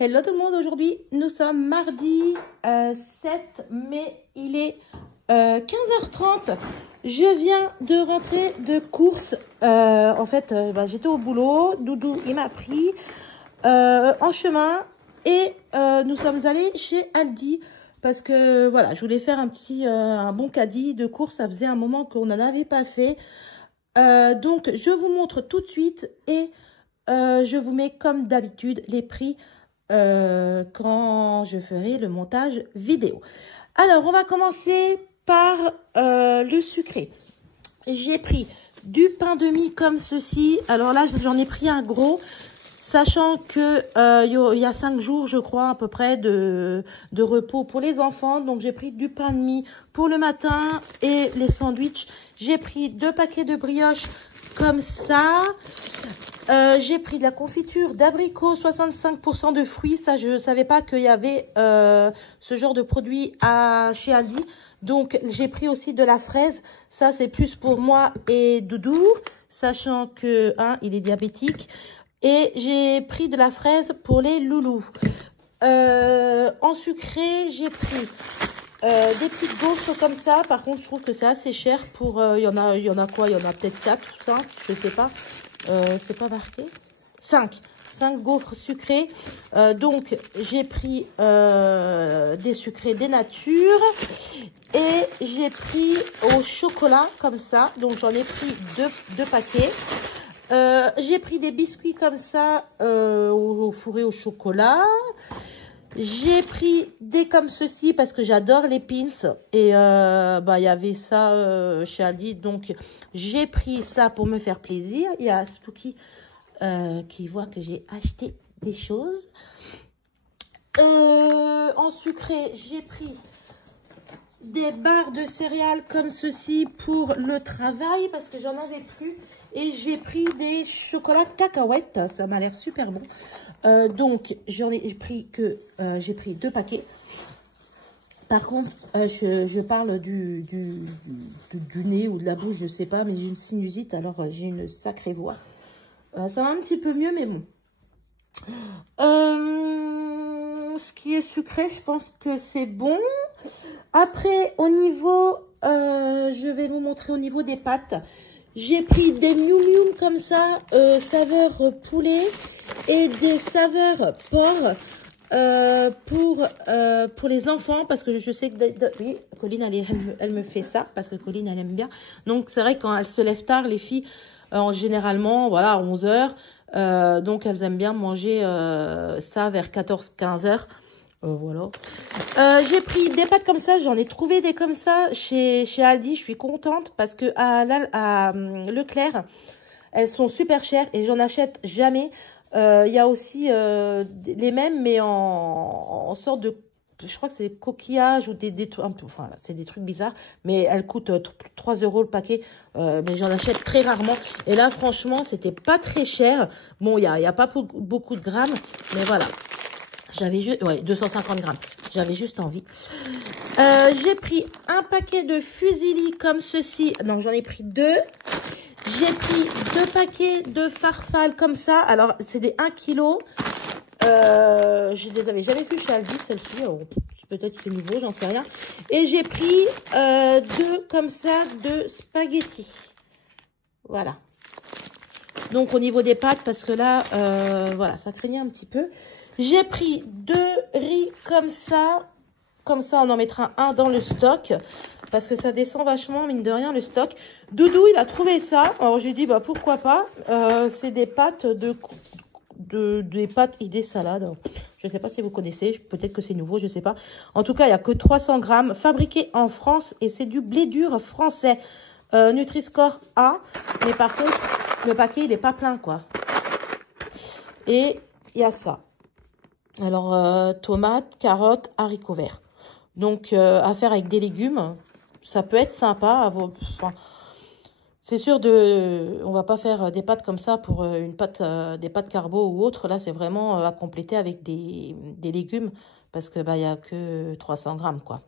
Hello tout le monde, aujourd'hui nous sommes mardi 7 mai, il est 15h30. Je viens de rentrer de course. En fait, j'étais au boulot, Doudou il m'a pris en chemin et nous sommes allés chez Aldi parce que voilà, je voulais faire un bon caddie de course, ça faisait un moment qu'on n'en avait pas fait. Donc je vous montre tout de suite et je vous mets comme d'habitude les prix quand je ferai le montage vidéo. Alors, on va commencer par le sucré. J'ai pris du pain de mie comme ceci. Alors là, j'en ai pris un gros, sachant que il y a 5 jours, je crois, à peu près de repos pour les enfants. Donc, j'ai pris du pain de mie pour le matin et les sandwichs. J'ai pris 2 paquets de brioches comme ça. J'ai pris de la confiture d'abricot, 65% de fruits. Ça, je ne savais pas qu'il y avait ce genre de produit chez Aldi. Donc, j'ai pris aussi de la fraise. Ça, c'est plus pour moi et Doudou, sachant que il est diabétique. Et j'ai pris de la fraise pour les loulous. En sucré, j'ai pris des petites gaufres comme ça. Par contre, je trouve que c'est assez cher pour... il y en a quoi? Il y en a peut-être 4 ou 5, je sais pas. C'est pas marqué. 5 gaufres sucrées. Donc, j'ai pris des sucrés des natures. Et j'ai pris au chocolat, comme ça. Donc, j'en ai pris deux paquets. J'ai pris des biscuits comme ça, au fourré au chocolat. J'ai pris des comme ceci parce que j'adore les pins. Et il y avait ça chez Aldi. Donc, j'ai pris ça pour me faire plaisir. Il y a Spooky qui voit que j'ai acheté des choses. En sucré, j'ai pris des barres de céréales comme ceci pour le travail parce que j'en avais plus. Et j'ai pris des chocolats cacahuètes. Ça m'a l'air super bon. Donc, j'ai pris 2 paquets. Par contre, je parle du nez ou de la bouche, je sais pas, mais j'ai une sinusite, alors j'ai une sacrée voix. Ça va un petit peu mieux, mais bon. Ce qui est sucré, je pense que c'est bon. Après, au niveau, je vais vous montrer au niveau des pâtes. J'ai pris des Miu Miu comme ça, saveur poulet et des saveurs porc pour les enfants parce que je sais que oui, Colline elle me fait ça parce que Colline elle aime bien. Donc c'est vrai que quand elles se lèvent tard les filles généralement voilà à 11 h donc elles aiment bien manger ça vers 14-15 h. Voilà. J'ai pris des pâtes comme ça, j'en ai trouvé des comme ça chez Aldi, je suis contente parce que à Leclerc, elles sont super chères et j'en achète jamais. Il y a aussi les mêmes mais en sorte de, je crois que c'est des coquillages ou des trucs, enfin c'est des trucs bizarres, mais elles coûtent 3 € le paquet, mais j'en achète très rarement. Et là franchement c'était pas très cher, bon il y a pas beaucoup de grammes, mais voilà. J'avais juste, 250 grammes. J'avais juste envie. J'ai pris un paquet de fusilli comme ceci. Donc, j'en ai pris 2. J'ai pris 2 paquets de farfalle comme ça. Alors, c'est des 1 kg. Je les avais jamais vus chez Aldi, celle-ci. Peut-être c'est nouveau, j'en sais rien. Et j'ai pris 2 comme ça de spaghettis. Voilà. Donc, au niveau des pâtes, parce que là, voilà, ça craignait un petit peu. J'ai pris 2 riz comme ça. Comme ça, on en mettra un dans le stock. Parce que ça descend vachement, mine de rien, le stock. Doudou, il a trouvé ça. Alors, j'ai dit, bah, pourquoi pas. C'est des pâtes des pâtes idées salade. Je ne sais pas si vous connaissez. Peut-être que c'est nouveau, je ne sais pas. En tout cas, il n'y a que 300 grammes. Fabriqué en France. Et c'est du blé dur français. Nutri-Score A. Mais par contre, le paquet, il n'est pas plein, quoi. Et il y a ça. Alors, tomates, carottes, haricots verts. Donc, à faire avec des légumes, ça peut être sympa. Enfin, c'est sûr, on va pas faire des pâtes comme ça pour des pâtes carbo ou autre. Là, c'est vraiment à compléter avec des légumes parce que il y a que 300 grammes, quoi.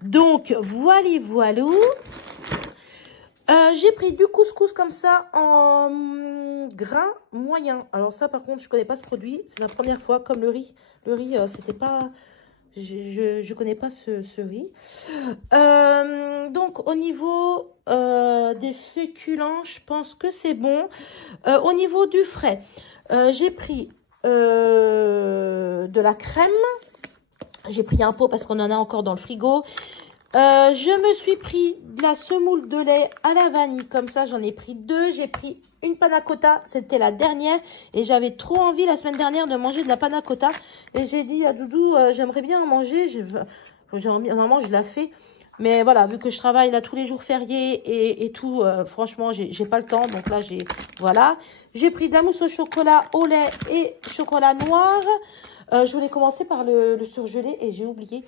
Donc, voilou. J'ai pris du couscous comme ça en gras moyen. Alors ça, par contre, je connais pas ce produit. C'est la première fois, comme le riz. Le riz, c'était pas... Je connais pas ce riz. Donc, au niveau des féculents, je pense que c'est bon. Au niveau du frais, j'ai pris de la crème. J'ai pris un pot parce qu'on en a encore dans le frigo. Je me suis pris de la semoule de lait à la vanille. Comme ça, j'en ai pris 2. J'ai pris une panna cotta. C'était la dernière. Et j'avais trop envie la semaine dernière de manger de la panna cotta. Et j'ai dit à Doudou, j'aimerais bien en manger. Normalement, je la fais. Mais voilà, vu que je travaille là tous les jours fériés et tout, franchement, j'ai pas le temps. Donc là, voilà. J'ai pris de la mousse au chocolat, au lait et chocolat noir. Je voulais commencer par le surgelé et j'ai oublié.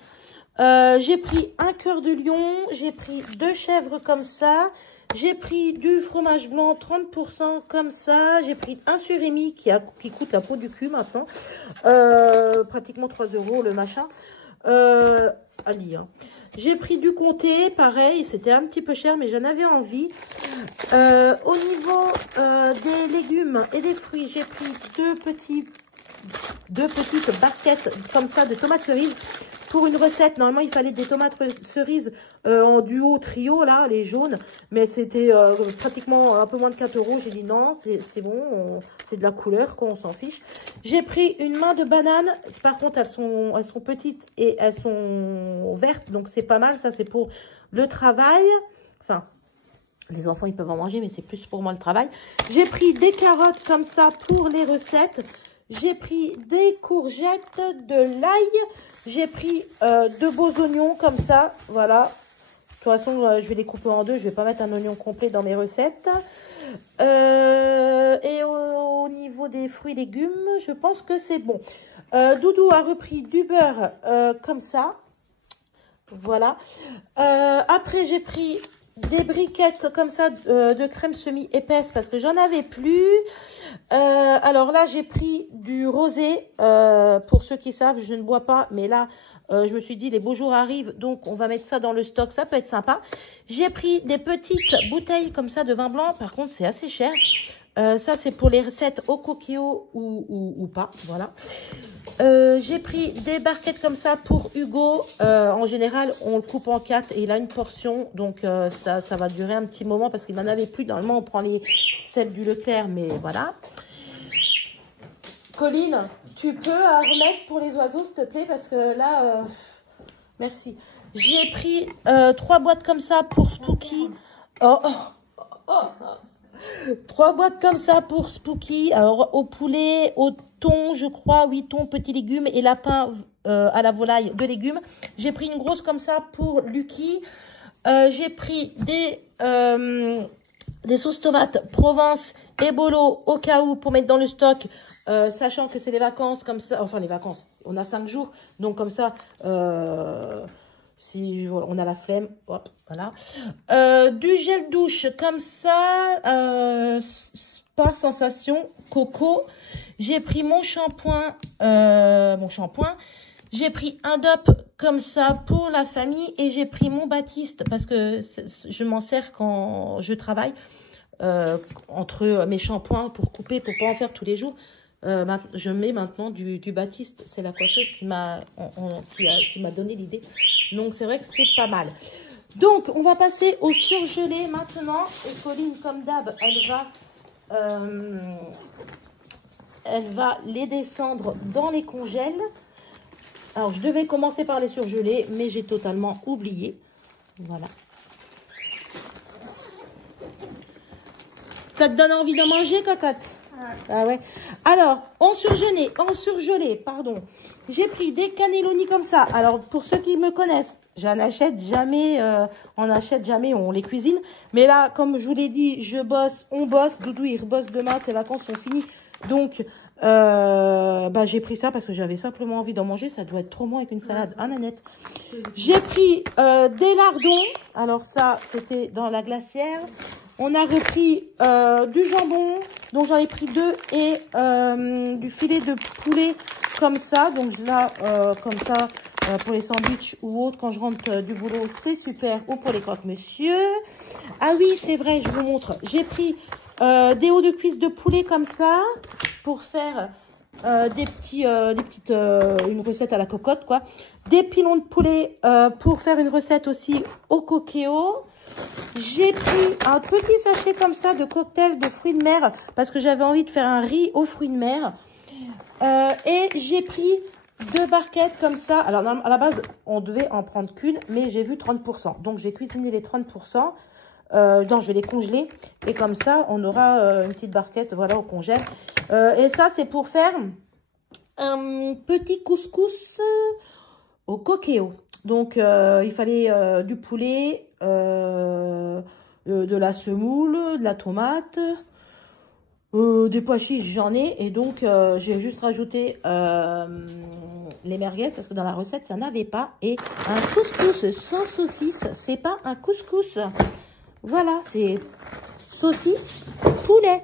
J'ai pris un cœur de lion, j'ai pris 2 chèvres comme ça, j'ai pris du fromage blanc 30% comme ça, j'ai pris un surémi qui coûte la peau du cul maintenant, pratiquement 3 € le machin, Ali, hein. J'ai pris du comté, pareil, c'était un petit peu cher mais j'en avais envie. Au niveau des légumes et des fruits, j'ai pris deux petites barquettes comme ça de tomates cerises. Pour une recette, normalement, il fallait des tomates cerises en duo, trio, là, les jaunes. Mais c'était pratiquement un peu moins de 4 €. J'ai dit non, c'est bon, c'est de la couleur, quoi, on s'en fiche. J'ai pris une main de banane. Par contre, elles sont petites et elles sont vertes. Donc, c'est pas mal. Ça, c'est pour le travail. Enfin, les enfants, ils peuvent en manger, mais c'est plus pour moi le travail. J'ai pris des carottes comme ça pour les recettes. J'ai pris des courgettes, de l'ail. J'ai pris de beaux oignons comme ça, voilà. De toute façon, je vais les couper en 2. Je vais pas mettre un oignon complet dans mes recettes. Et au niveau des fruits et légumes, je pense que c'est bon. Doudou a repris du beurre comme ça. Voilà. Après, j'ai pris des briquettes comme ça de crème semi-épaisse parce que j'en avais plus. Alors là, j'ai pris du rosé. Pour ceux qui savent, je ne bois pas. Mais là, je me suis dit, les beaux jours arrivent. Donc, on va mettre ça dans le stock. Ça peut être sympa. J'ai pris des petites bouteilles comme ça de vin blanc. Par contre, c'est assez cher. Ça, c'est pour les recettes au coquillot ou pas. Voilà. J'ai pris des barquettes comme ça pour Hugo. En général, on le coupe en 4 et il a une portion. Donc, ça va durer un petit moment parce qu'il n'en avait plus. Normalement, on prend celles du Leclerc, mais voilà. Colline, tu peux remettre pour les oiseaux, s'il te plaît, parce que là, merci. J'ai pris 3 boîtes comme ça pour Spooky. 3 boîtes comme ça pour Spooky. Alors, au poulet, au thon, je crois, oui, thon, petits légumes et lapin à la volaille de légumes. J'ai pris une grosse comme ça pour Lucky. J'ai pris des sauces tomates Provence et Bolo au cas où pour mettre dans le stock, sachant que c'est les vacances comme ça. Enfin, les vacances, on a 5 jours. Donc, comme ça, si on a la flemme, hop, voilà. Du gel douche comme ça, par sensation coco. J'ai pris mon shampoing, J'ai pris un DOP comme ça pour la famille et j'ai pris mon Baptiste parce que je m'en sers quand je travaille entre mes shampoings pour couper, pour pas en faire tous les jours. Je mets maintenant du Baptiste. C'est la coiffeuse qui m'a donné l'idée. Donc, c'est vrai que c'est pas mal. Donc, on va passer au surgelé maintenant. Et Colline, comme d'hab, elle va les descendre dans les congèles. Alors, je devais commencer par les surgelés, mais j'ai totalement oublié. Voilà. Ça te donne envie d'en manger, cocotte? Ah ouais. Alors, en surgelé, pardon. J'ai pris des cannelloni comme ça. Alors, pour ceux qui me connaissent, j'en achète jamais, on n'achète jamais, on les cuisine. Mais là, comme je vous l'ai dit, on bosse. Doudou, il rebosse demain, ses vacances sont finies. Donc, j'ai pris ça parce que j'avais simplement envie d'en manger. Ça doit être trop bon avec une salade. Ah, Nanette. J'ai pris des lardons. Alors ça, c'était dans la glacière. On a repris du jambon, donc j'en ai pris 2 et du filet de poulet comme ça. Donc là, comme ça, pour les sandwichs ou autres, quand je rentre du boulot, c'est super. Ou pour les croque-monsieur. Ah oui, c'est vrai, je vous montre. J'ai pris des hauts de cuisse de poulet comme ça, pour faire une recette à la cocotte, quoi. Des pilons de poulet pour faire une recette aussi au coquéo. J'ai pris un petit sachet comme ça de cocktail de fruits de mer parce que j'avais envie de faire un riz aux fruits de mer. Et j'ai pris 2 barquettes comme ça. Alors, à la base, on devait en prendre qu'une, mais j'ai vu 30%. Donc, j'ai cuisiné les 30%. Donc, je vais les congeler. Et comme ça, on aura une petite barquette, voilà, au congèle. Et ça, c'est pour faire un petit couscous au coquéo. Donc, il fallait du poulet, de la semoule, de la tomate, des pois chiches, j'en ai. Et donc, j'ai juste rajouté les merguez parce que dans la recette, il n'y en avait pas. Et un couscous sans saucisse, c'est pas un couscous. Voilà, c'est saucisse, poulet.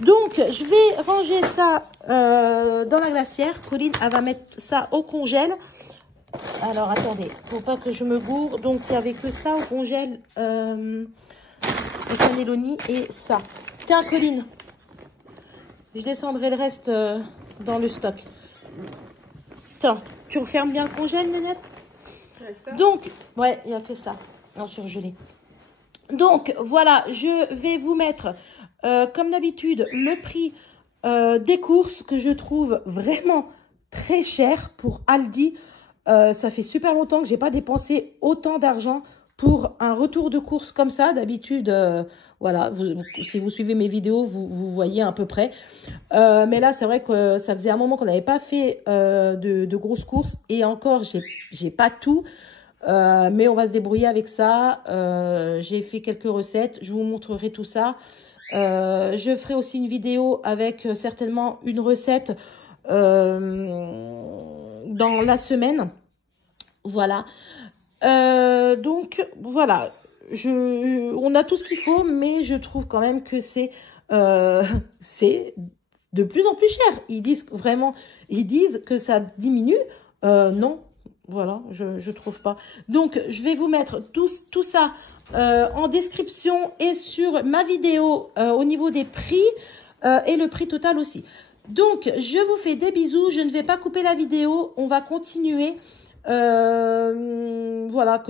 Donc, je vais ranger ça dans la glacière. Colline, elle va mettre ça au congèle. Alors, attendez, faut pas que je me gourre. Donc, il n'y avait que ça au congèle. Le cannelloni et ça. Tiens, Colline, je descendrai le reste dans le stock. Tiens, tu refermes bien le congèle, Nénette? Donc, ouais, il n'y a que ça en surgelé. Donc, voilà, je vais vous mettre, comme d'habitude, le prix des courses que je trouve vraiment très cher pour Aldi. Ça fait super longtemps que j'ai pas dépensé autant d'argent pour un retour de course comme ça. D'habitude, voilà, si vous suivez mes vidéos, vous voyez à peu près. Mais là, c'est vrai que ça faisait un moment qu'on n'avait pas fait de grosses courses. Et encore, j'ai pas tout. Mais on va se débrouiller avec ça. J'ai fait quelques recettes. Je vous montrerai tout ça. Je ferai aussi une vidéo avec certainement une recette dans la semaine. Voilà. Donc, voilà. On a tout ce qu'il faut, mais je trouve quand même que c'est de plus en plus cher. Ils disent que ça diminue. Non. Voilà, je trouve pas. Donc, je vais vous mettre tout ça en description et sur ma vidéo au niveau des prix et le prix total aussi. Donc, je vous fais des bisous. Je ne vais pas couper la vidéo. On va continuer. Voilà,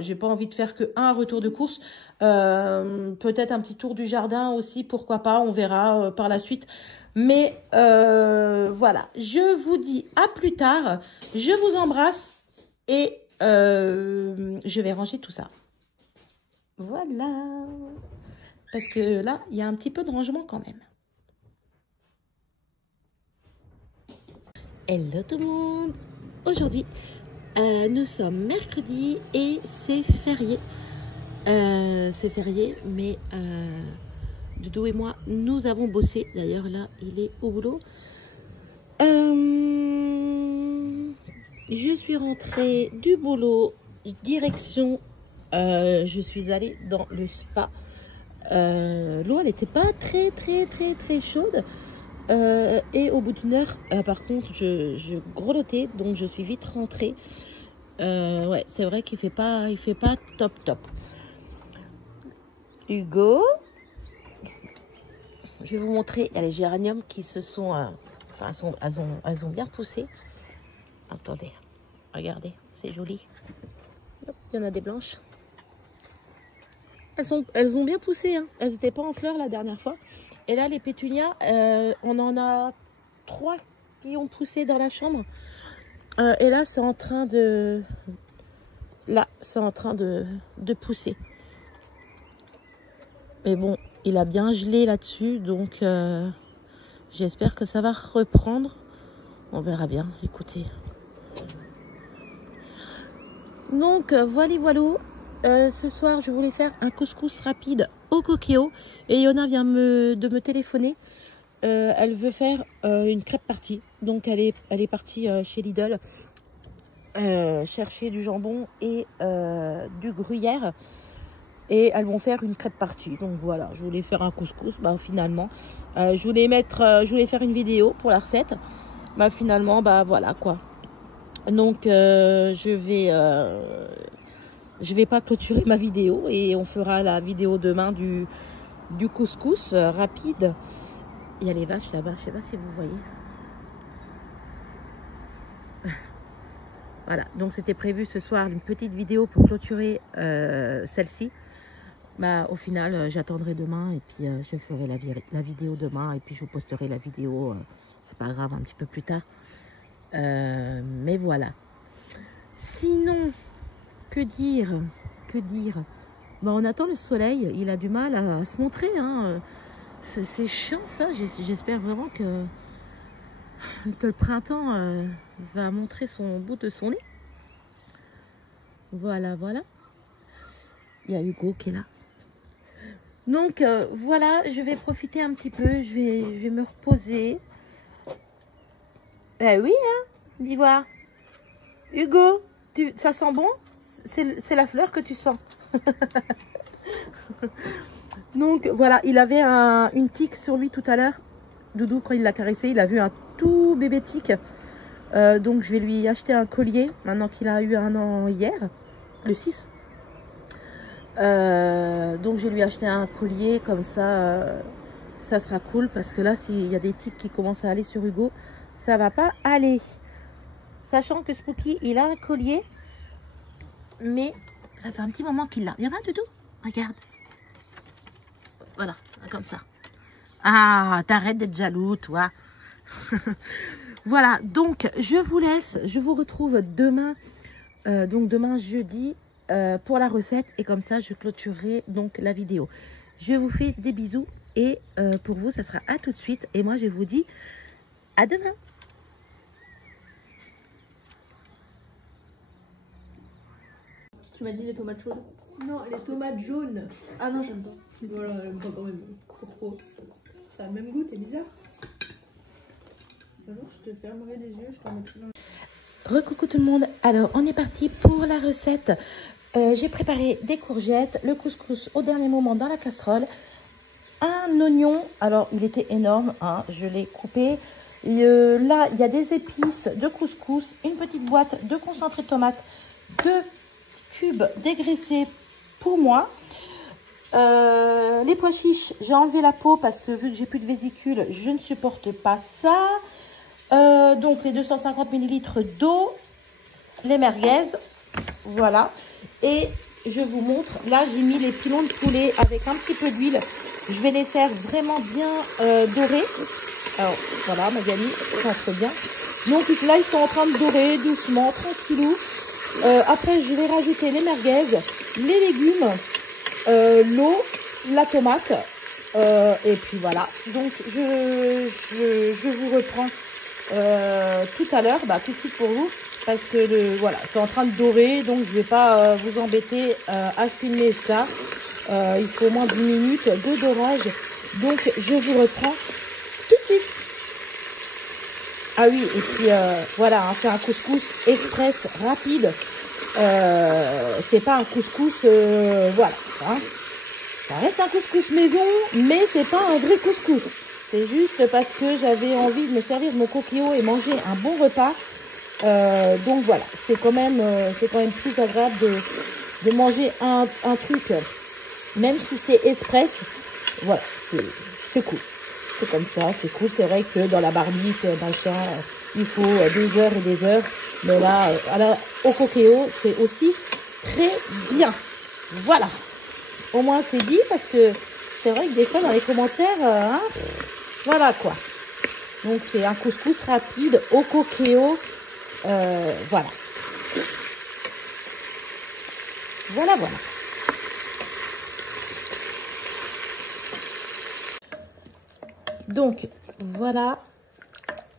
j'ai pas envie de faire que un retour de course. Peut-être un petit tour du jardin aussi, pourquoi pas. On verra par la suite. Mais voilà, je vous dis à plus tard. Je vous embrasse et je vais ranger tout ça. Voilà. Parce que là, il y a un petit peu de rangement quand même. Hello tout le monde. Aujourd'hui, nous sommes mercredi et c'est férié. C'est férié, mais Doudou et moi, nous avons bossé. D'ailleurs, là, il est au boulot. Je suis rentrée du boulot, direction, je suis allée dans le spa. L'eau, elle n'était pas très chaude. Et au bout d'une heure, par contre, je grelottais, donc je suis vite rentrée. Ouais, c'est vrai qu'il fait pas top. Hugo, je vais vous montrer. Il y a les géraniums qui se sont, elles ont bien poussé. Attendez, regardez, c'est joli. Il y en a des blanches. Elles ont bien poussé, hein. Elles n'étaient pas en fleurs la dernière fois. Et là, les pétunias, on en a 3 qui ont poussé dans la chambre. Et là, c'est en train de... Là, c'est en train de pousser. Mais bon, il a bien gelé là-dessus. Donc, j'espère que ça va reprendre. On verra bien. Écoutez. Donc, voilà. Ce soir, je voulais faire un couscous rapide au coquillot. Et Yona vient de me téléphoner. Elle veut faire une crêpe partie. Donc, elle est partie chez Lidl chercher du jambon et du gruyère. Et elles vont faire une crêpe partie. Donc, voilà. Je voulais faire un couscous. Bah, finalement, je voulais faire une vidéo pour la recette. Bah, finalement, bah, voilà, quoi. Donc, je vais pas clôturer ma vidéo et on fera la vidéo demain du couscous rapide. Il y a les vaches là-bas, je sais pas si vous voyez. Voilà, donc c'était prévu ce soir une petite vidéo pour clôturer celle-ci. Bah, au final, j'attendrai demain et puis je ferai la vidéo demain et puis je vous posterai la vidéo, c'est pas grave, un petit peu plus tard. Mais voilà. Sinon, que dire? Bah, on attend le soleil, il a du mal à se montrer. Hein. C'est chiant ça, j'espère vraiment que le printemps va montrer son bout de son nez. Voilà, voilà. Il y a Hugo qui est là. Donc voilà, je vais profiter un petit peu, je vais me reposer. Ben oui, hein, l'Ivoire. Hugo, ça sent bon? C'est la fleur que tu sens. Donc voilà, il avait une tique sur lui tout à l'heure. Doudou, quand il l'a caressé, il a vu un tout bébé tique. Donc je vais lui acheter un collier, maintenant qu'il a eu 1 an hier, le 6. Donc je vais lui acheter un collier, comme ça, ça sera cool. Parce que là, s'il y a des tiques qui commencent à aller sur Hugo, ça va pas aller. Sachant que Spooky, il a un collier, mais ça fait un petit moment qu'il l'a. Viens voir, Doudou, regarde. Voilà, comme ça. Ah, t'arrêtes d'être jaloux, toi. Voilà, donc je vous laisse. Je vous retrouve demain, donc demain jeudi, pour la recette. Et comme ça, je clôturerai donc la vidéo. Je vous fais des bisous. Et pour vous, ça sera à tout de suite. Et moi, je vous dis à demain. Tu m'as dit les tomates chaudes? Non, les tomates jaunes. Ah non, j'aime pas. Voilà, j'aime pas quand même. Pourquoi? Ça a le même goût, t'es bizarre. Un jour, je te fermerai les yeux, je te remettrai dans le... Recoucou tout le monde. Alors, on est parti pour la recette. J'ai préparé des courgettes, le couscous au dernier moment dans la casserole, un oignon. Alors, il était énorme, hein, je l'ai coupé. Et, là, il y a des épices de couscous, une petite boîte de concentré de tomate, 2 cubes dégraissés pour moi. Les pois chiches, j'ai enlevé la peau parce que vu que j'ai plus de vésicule, je ne supporte pas ça. Donc les 250 ml d'eau, les merguez, voilà. Et je vous montre, là j'ai mis les pilons de poulet avec un petit peu d'huile. Je vais les faire vraiment bien dorés. Alors voilà, Magali, ça très bien. Donc là ils sont en train de dorer doucement, tranquillou. Après je vais rajouter les merguez, les légumes, l'eau, la tomate. Et puis voilà, donc je vous reprends tout à l'heure, tout de suite pour vous, parce que voilà, c'est en train de dorer, donc je vais pas vous embêter à filmer ça. Il faut au moins 10 minutes de dorage, donc je vous reprends tout de suite. Ah oui, et puis voilà, hein, c'est un couscous express rapide, c'est pas un couscous, voilà, hein. Ça reste un couscous maison, mais c'est pas un vrai couscous. C'est juste parce que j'avais envie de me servir de mon coquillot et manger un bon repas. Donc voilà, c'est quand même plus agréable de manger un truc, même si c'est express. Voilà, c'est cool. C'est comme ça, c'est cool. C'est vrai que dans la marmite, machin, il faut des heures et des heures. Mais là, au coquillot, c'est aussi très bien. Voilà. Au moins c'est dit, parce que c'est vrai que des fois dans les commentaires, hein, voilà quoi. Donc c'est un couscous rapide au coquillot, voilà. Voilà. Donc voilà,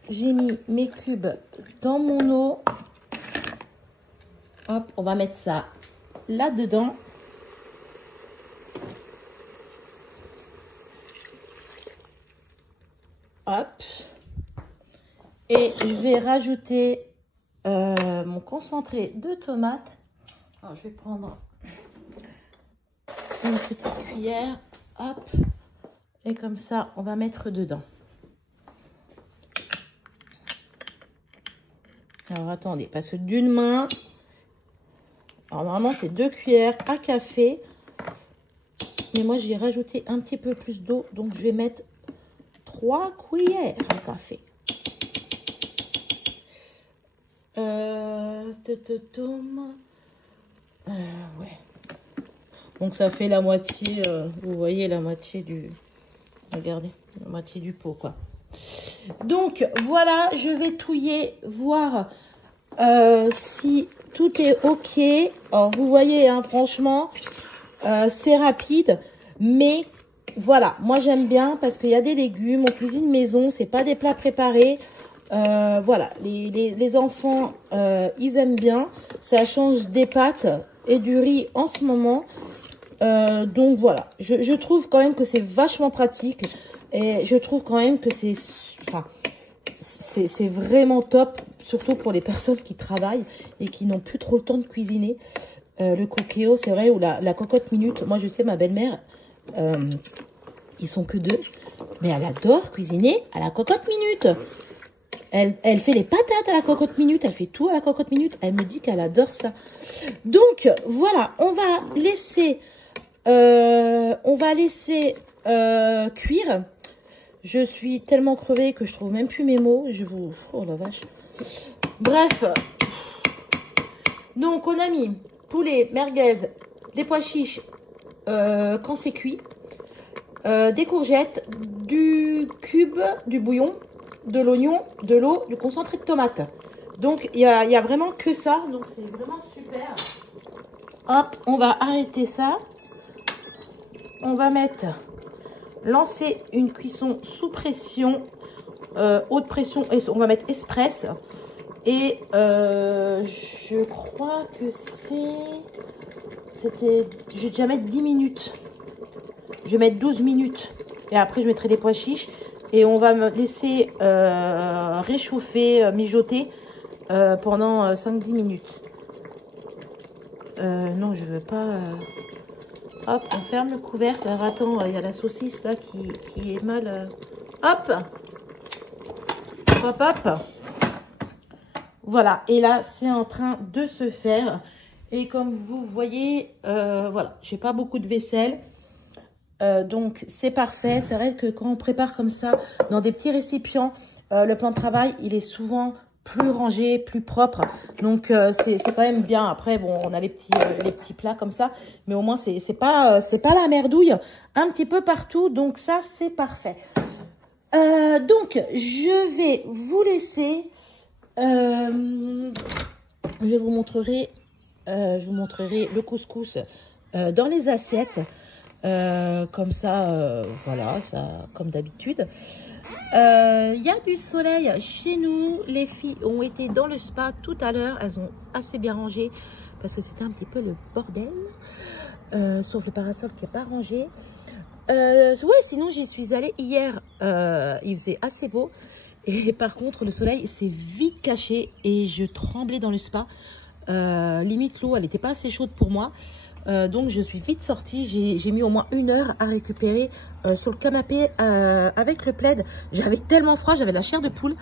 j'ai mis mes cubes dans mon eau. Hop, on va mettre ça là-dedans. Hop. Et je vais rajouter mon concentré de tomate. Alors, je vais prendre une petite cuillère. Hop. Et comme ça, on va mettre dedans. Alors, attendez, parce que d'une main... Alors, normalement, c'est 2 cuillères à café. mais moi j'ai rajouté un petit peu plus d'eau, donc je vais mettre 3 cuillères à café. Ouais. Donc ça fait la moitié, vous voyez la moitié du, regardez, la moitié du pot quoi. Donc voilà, je vais touiller, voir si tout est ok. Alors vous voyez, hein, franchement, c'est rapide, mais voilà, moi j'aime bien parce qu'il y a des légumes, on cuisine maison, c'est pas des plats préparés. Voilà, les enfants, ils aiment bien. Ça change des pâtes et du riz en ce moment. Donc voilà, je trouve quand même que c'est vachement pratique. Et je trouve quand même que c'est vraiment top. Surtout pour les personnes qui travaillent et qui n'ont plus trop le temps de cuisiner. Le Cookéo, c'est vrai, ou la cocotte minute. Moi, je sais, ma belle-mère, ils sont que 2. Mais elle adore cuisiner à la cocotte minute. Elle fait les patates à la cocotte minute, elle fait tout à la cocotte minute. Elle me dit qu'elle adore ça. Donc, voilà, on va laisser cuire. Je suis tellement crevée que je trouve même plus mes mots. Oh la vache. Bref. Donc, on a mis poulet, merguez, des pois chiches quand c'est cuit, des courgettes, du cube, du bouillon, de l'oignon, de l'eau, du concentré de tomate. Donc, il y a vraiment que ça. Donc, c'est vraiment super. Hop, on va arrêter ça. On va lancer une cuisson sous pression, haute pression, et on va mettre express. Et je crois que je vais déjà mettre 10 minutes. Je vais mettre 12 minutes. Et après, je mettrai des pois chiches. Et on va me laisser réchauffer, mijoter pendant 5-10 minutes. Non, je veux pas... Hop, on ferme le couvercle. Alors, attends, il y a la saucisse là qui est mal... Hop. Hop, hop. Voilà. Et là, c'est en train de se faire. Et comme vous voyez, voilà, j'ai pas beaucoup de vaisselle. Donc, c'est parfait. C'est vrai que quand on prépare comme ça, dans des petits récipients, le plan de travail, il est souvent plus rangé, plus propre. Donc, c'est quand même bien. Après, bon, on a les petits plats comme ça. Mais au moins, c'est pas la merdouille un petit peu partout. Donc, ça, c'est parfait. Donc, je vais vous laisser. Je vous montrerai le couscous dans les assiettes. Comme ça, voilà, ça, comme d'habitude. Il y a du soleil chez nous. Les filles ont été dans le spa tout à l'heure. Elles ont assez bien rangé parce que c'était un petit peu le bordel. Sauf le parasol qui n'est pas rangé. Ouais, sinon j'y suis allée hier. Il faisait assez beau. Et par contre, le soleil s'est vite caché et je tremblais dans le spa. Limite, l'eau, elle n'était pas assez chaude pour moi. Donc, je suis vite sortie. J'ai mis au moins 1 heure à récupérer sur le canapé avec le plaid. J'avais tellement froid, j'avais la chair de poule.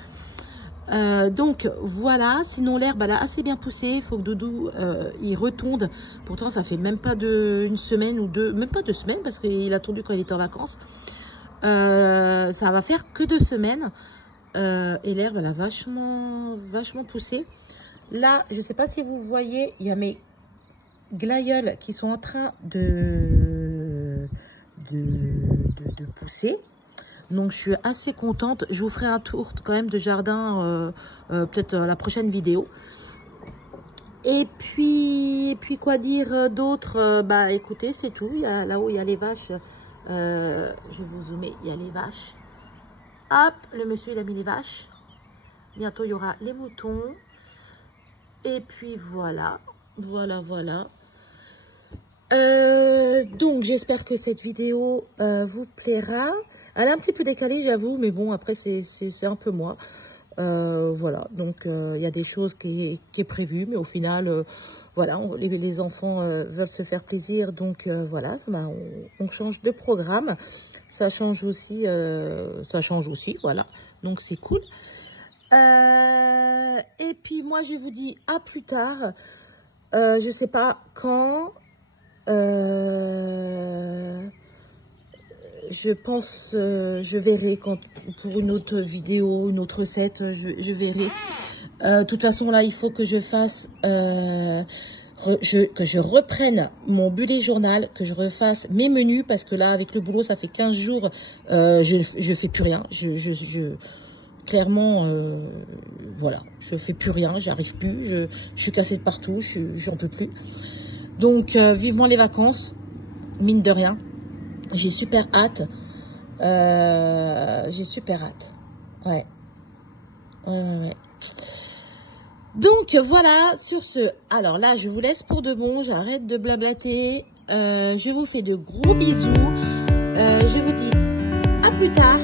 Donc, voilà. Sinon, l'herbe, elle a assez bien poussé. Il faut que Doudou, il retonde. Pourtant, ça fait même pas une semaine ou 2, même pas 2 semaines parce qu'il a tondu quand il était en vacances. Ça va faire que 2 semaines. Et l'herbe, elle a vachement poussé. Là, je ne sais pas si vous voyez, il y a mes glaïeuls qui sont en train de pousser. Donc, je suis assez contente. Je vous ferai un tour quand même de jardin, peut-être la prochaine vidéo. Et puis quoi dire d'autre? Bah, écoutez, c'est tout. Là-haut, il y a les vaches. Je vais vous zoomer. Il y a les vaches. Hop, le monsieur, il a mis les vaches. Bientôt, il y aura les moutons. Et puis, voilà. Voilà. Donc, j'espère que cette vidéo vous plaira. Elle est un petit peu décalée, j'avoue. Mais bon, après, c'est un peu moi. Voilà. Donc, il y a des choses qui est prévues. Mais au final, voilà, les enfants veulent se faire plaisir. Donc, voilà, on change de programme. Ça change aussi, voilà. Donc, c'est cool. Et puis, moi, je vous dis à plus tard. Je sais pas quand. je pense, je verrai quand, pour une autre vidéo, une autre recette, je verrai. De toute façon, là, il faut que je fasse, que je reprenne mon bullet journal, que je refasse mes menus, parce que là, avec le boulot, ça fait 15 jours, je fais plus rien. Clairement, voilà, je fais plus rien, j'arrive plus, je suis cassée de partout, j'en peux plus. Donc, vivement les vacances, mine de rien. J'ai super hâte. Ouais. Donc, voilà, sur ce. Alors là, je vous laisse pour de bon. J'arrête de blablater. Je vous fais de gros bisous. Je vous dis à plus tard.